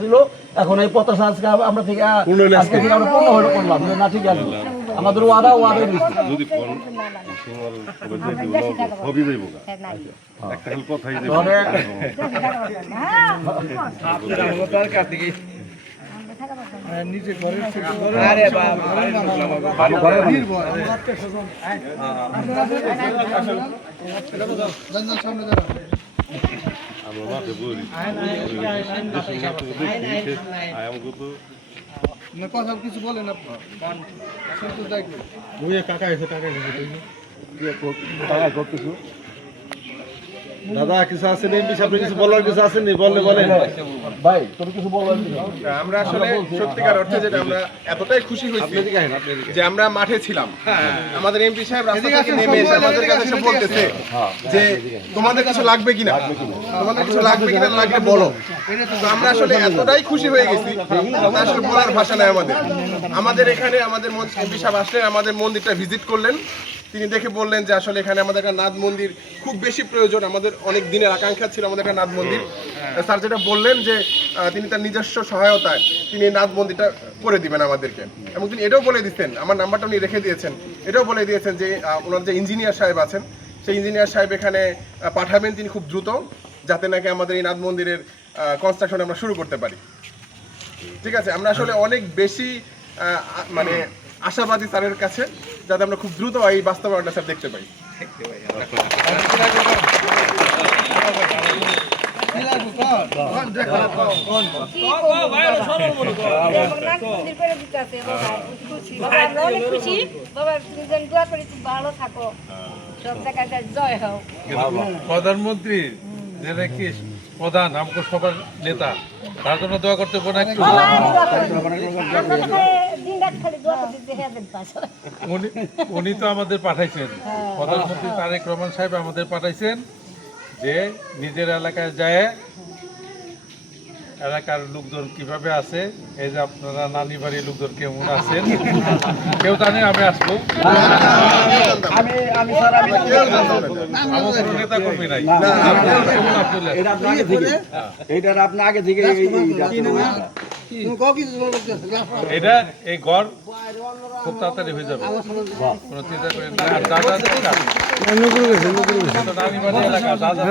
ছিল এখন এই প্রত্যাশা আজকে আমরা থেকে আজকে থেকে আমরা পূর্ণ হয়ে করলাম না ঠিক আছে আমাদের ওয়াদা যদি কোন সিঙ্গল সবই যাইব একটা খালি কথাই যাইব নিচে ঘরের আমরা মাঠে বলি কথা কিছু বলেন আপনার কাকা এসে করতেছো দাদা কিছু আছেন এমপি সাহেব কিছু বলার কিছু আছেন নি বললে বলেন ভাই তুমি কিছু বলবেন আমরা আসলে সত্যিকার অর্থে যেটা আমরা এতটাই খুশি হয়েছি যে আমরা মাঠে ছিলাম আমাদের এমপি সাহেব রাস্তা থেকে নেমে এসে আমাদের কাছে এসে বলতেছে যে তোমাদের কিছু লাগবে কিনা তোমাদের কিছু লাগবে কিনা লাগলে বলো তো আমরা আসলে এতটাই খুশি হয়ে গেছি আসলে বলার ভাষা নাই আমাদের এখানে আমাদের এমপি সাহেব আসলেন আমাদের মন্দিরটা ভিজিট করলেন তিনি দেখে বললেন যে আসলে এখানে আমাদের একটা নাথ মন্দির খুব বেশি প্রয়োজন আমাদের অনেক দিনের আকাঙ্ক্ষা ছিল আমাদের একটা নাথ মন্দির স্যার যেটা বললেন যে তিনি তার নিজস্ব সহায়তায় তিনি নাথ মন্দিরটা করে দিবেন আমাদেরকে এবং তিনি এটাও বলে দিচ্ছেন আমার নাম্বারটা উনি রেখে দিয়েছেন এটাও বলে দিয়েছেন যে ওনার যে ইঞ্জিনিয়ার সাহেব আছেন সেই ইঞ্জিনিয়ার সাহেব এখানে পাঠাবেন তিনি খুব দ্রুত যাতে নাকি আমাদের এই নাথ মন্দিরের কনস্ট্রাকশন আমরা শুরু করতে পারি ঠিক আছে আমরা আসলে অনেক বেশি মানে আশাবাদী স্যারের কাছে যাতে আমরা খুব দ্রুত এই বাস্তবায়নটা স্যার দেখতে পাই প্রধানমন্ত্রী যে নাকি প্রধান আমাকে সবার নেতা তার জন্য দোয়া করতে পারবো না একটু উনি তো আমাদের পাঠাইছেন প্রধানমন্ত্রী তারেক রহমান সাহেব আমাদের পাঠাইছেন যে নিজের এলাকায় যায় এলাকার লোকজন কিভাবে আছে এই যে আপনারা নানি বাড়ির লোকজন কেমন আছেন কেউ জানে আমি আসবো আমার কোনো নেতা কর্মী নাই আপনি আগে থেকে এটা এই ঘর খুব তাড়াতাড়ি হয়ে যাবে কোনো চিন্তা করেন না আর দাদা নানি বাড়ি এলাকা দাদা